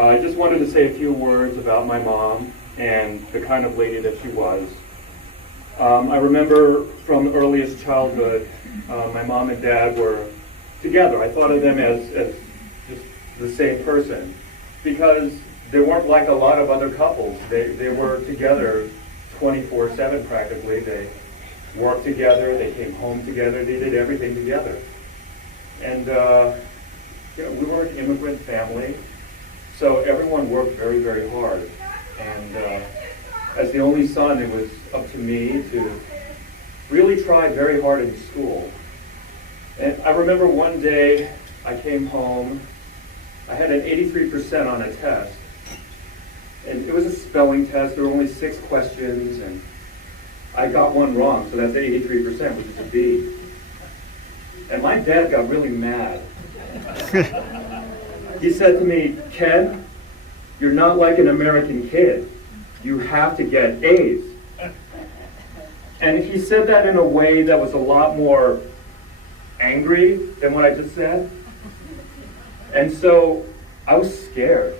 I just wanted to say a few words about my mom and the kind of lady that she was. I remember from the earliest childhood, my mom and dad were together. I thought of them as just the same person because they weren't like a lot of other couples. They were together 24/7 practically. They worked together, they came home together, they did everything together. And we were an immigrant family, so everyone worked very, very hard. And as the only son, it was up to me to really try very hard in school. And I remember one day I came home, I had an 83% on a test. And it was a spelling test, there were only 6 questions, and I got one wrong, so that's 83%, which is a B. And my dad got really mad. He said to me, "Ken, you're not like an American kid. You have to get A's." And he said that in a way that was a lot more angry than what I just said. And so I was scared.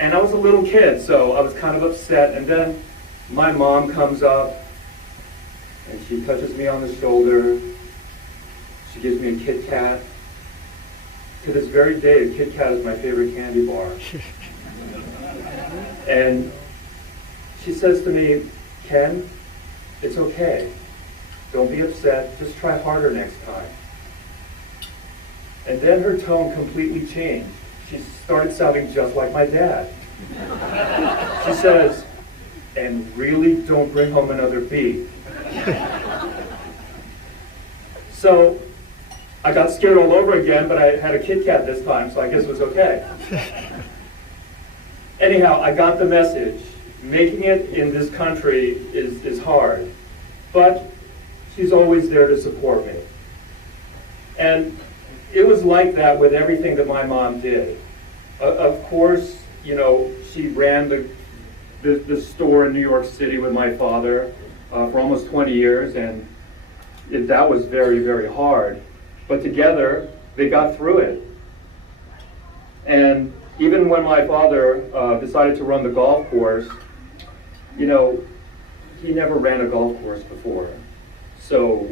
And I was a little kid, so I was kind of upset. And then my mom comes up and she touches me on the shoulder. She gives me a Kit Kat. To this very day, Kit Kat is my favorite candy bar. And she says to me, "Ken, it's okay. Don't be upset. Just try harder next time." And then her tone completely changed. She started sounding just like my dad. She says, "And really don't bring home another B." So I got scared all over again, but I had a Kit Kat this time, so I guess it was okay. Anyhow, I got the message. Making it in this country is hard, but she's always there to support me. And it was like that with everything that my mom did. Of course, she ran the store in New York City with my father for almost 20 years, and that was very, very hard. But together, they got through it. And even when my father decided to run the golf course, he never ran a golf course before. So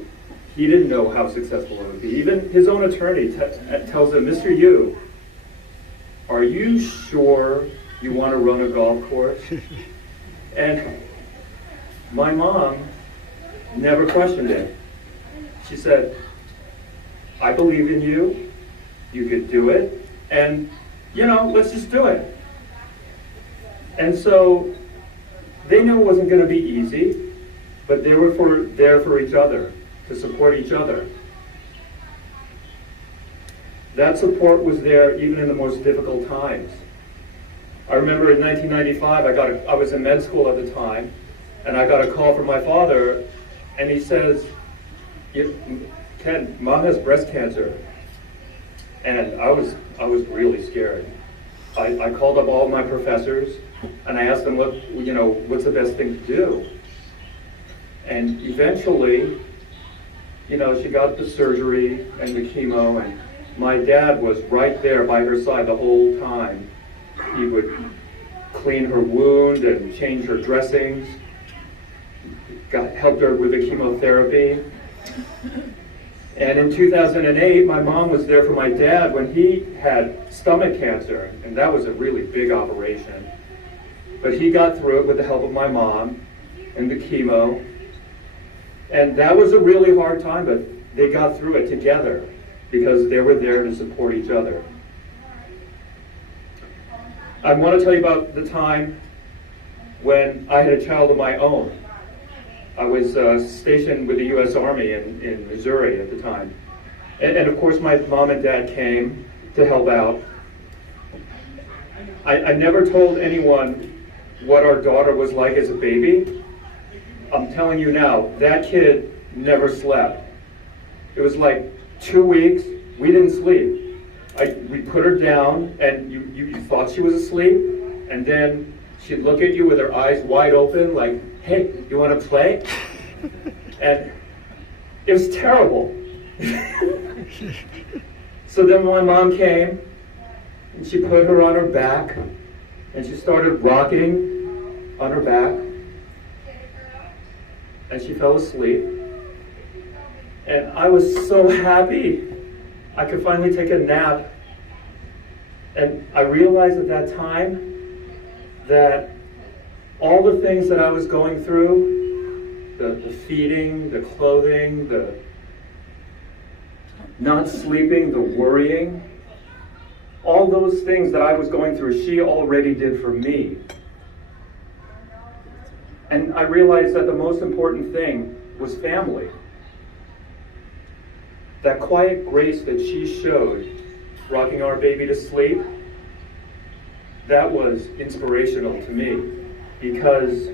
he didn't know how successful it would be. Even his own attorney tells him, "Mr. Yu, are you sure you want to run a golf course?" And my mom never questioned it. She said, "I believe in you. You could do it. And, let's just do it." And so they knew it wasn't going to be easy, but they were there for each other, to support each other. That support was there even in the most difficult times. I remember in 1995, I was in med school at the time, and I got a call from my father, and he says, "Ken, Mom has breast cancer." And I was really scared. I called up all my professors, and I asked them what's the best thing to do. And eventually, she got the surgery and the chemo, and my dad was right there by her side the whole time. He would clean her wound and change her dressings, helped her with the chemotherapy. And in 2008, my mom was there for my dad when he had stomach cancer, and that was a really big operation. But he got through it with the help of my mom and the chemo. And that was a really hard time, but they got through it together because they were there to support each other. I want to tell you about the time when I had a child of my own. I was stationed with the U.S. Army in Missouri at the time. And of course, my mom and dad came to help out. I never told anyone what our daughter was like as a baby. I'm telling you now, that kid never slept. It was like 2 weeks, we didn't sleep. We put her down, and you thought she was asleep, and then she'd look at you with her eyes wide open, like, "Hey, you want to play?" And it was terrible. So then my mom came, And she put her on her back, and she started rocking on her back, and she fell asleep. And I was so happy I could finally take a nap. And I realized at that time that all the things that I was going through, the feeding, the clothing, the not sleeping, the worrying, all those things that I was going through, she already did for me. And I realized that the most important thing was family. That quiet grace that she showed, rocking our baby to sleep, that was inspirational to me, because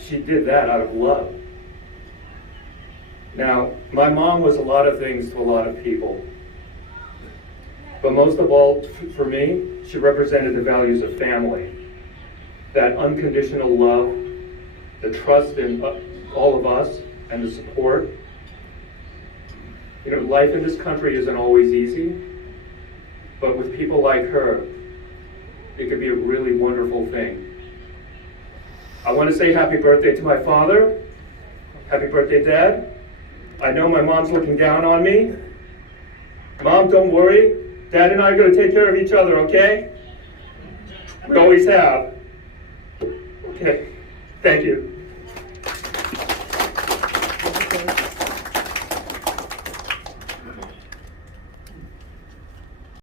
she did that out of love. Now, my mom was a lot of things to a lot of people, but most of all, for me, she represented the values of family. That unconditional love, the trust in all of us, and the support. You know, life in this country isn't always easy, but with people like her, it could be a really wonderful thing. I want to say happy birthday to my father. Happy birthday, Dad. I know my mom's looking down on me. Mom, don't worry. Dad and I are going to take care of each other, okay? We always have. Okay, thank you.